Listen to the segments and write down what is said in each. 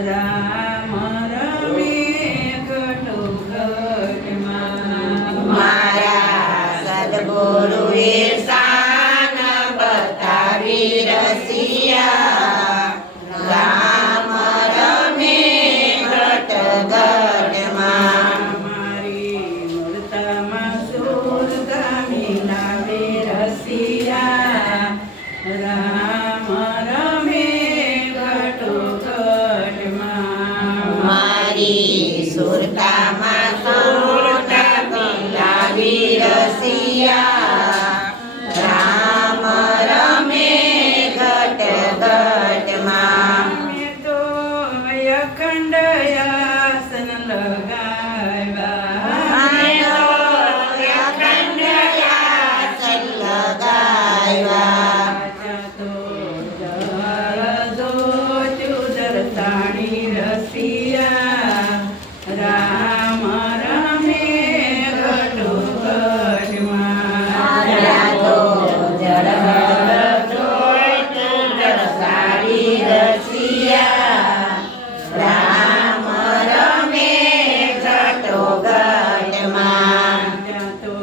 રામ રમે ઘટોઘટમાં મારા સદગુરુએ શાન બતાવી રસિયા રામ રમે ઘટઘટમાં મારી મૂર્તામાં સુરતા મિલાવે રસિયા રામ રમે ઘટોઘટમાં મારી સુરતામાં સુરતા મિલાવી રસિયા રામ રમે ઘટઘટમાં મેં તો અખંડ આસન લગાવ્યા અખંડ આસન લગાવ્યા તો જરદો ચુદર તાણી રસિયા રામ રમે ઘટોઘટમાં રાધો જળહળદો ચુંદર સાડી રસિયા રામ રમે ઘટોઘટમાં ત્યાં તો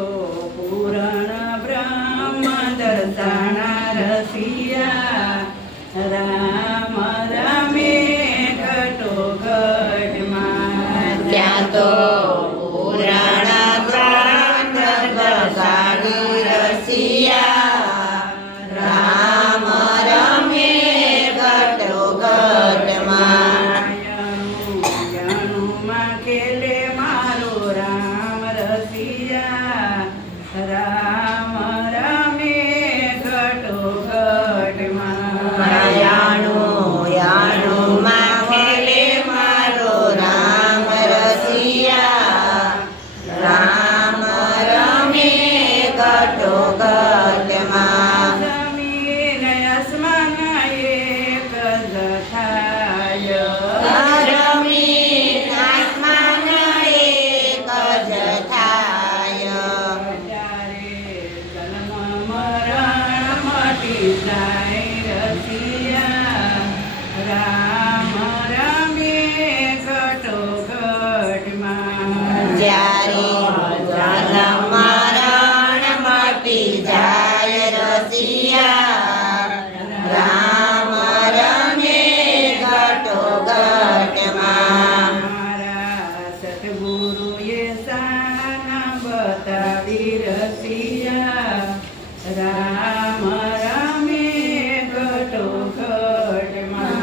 પૂરણ બ્રહ્મ દર્શાણા રસિયા રામ રમે ઘટોઘટમાં ત્યાં તો પુરાણ ગ્રંથ દર્શાવી રસિયા રામ રમે ઘટોઘટમાં યાણુમાં ખેલે મારો રામ રસિયા રામ રમે ઘટોઘટમાં યાણું યાણુંમાં ખેલે મારો રામ રસિયા રામ રમે ઘટોઘટમાં જમીન આસમાન એક જ થાય રમીન આસમાન એક જ થાય ત્યારે જન્મ મરણ મટી જાય રસિયા રામ રમે ઘટોઘટમાં જ્યારે જન્મ મરણ મટી જાય રસિયા રામ રમે ઘટોઘટમાં મારા સદગુરુએ શાન બતાવી રસિયા રામ રમે ઘટોઘટમાં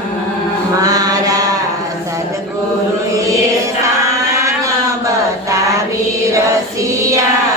મારા સદગુરુએ શાન બતાવી રસિયા